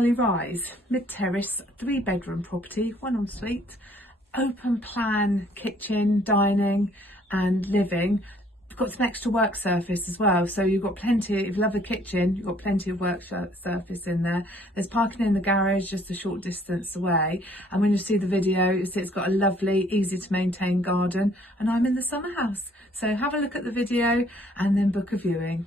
Barley Rise, mid-terrace, 3-bedroom property, 1 ensuite, open plan kitchen, dining and living. You've got some extra work surface as well, so you've got plenty. If you love the kitchen, you've got plenty of work surface in there. There's parking in the garage just a short distance away, and when you see the video, you see it's got a lovely, easy to maintain garden, and I'm in the summer house. So have a look at the video and then book a viewing.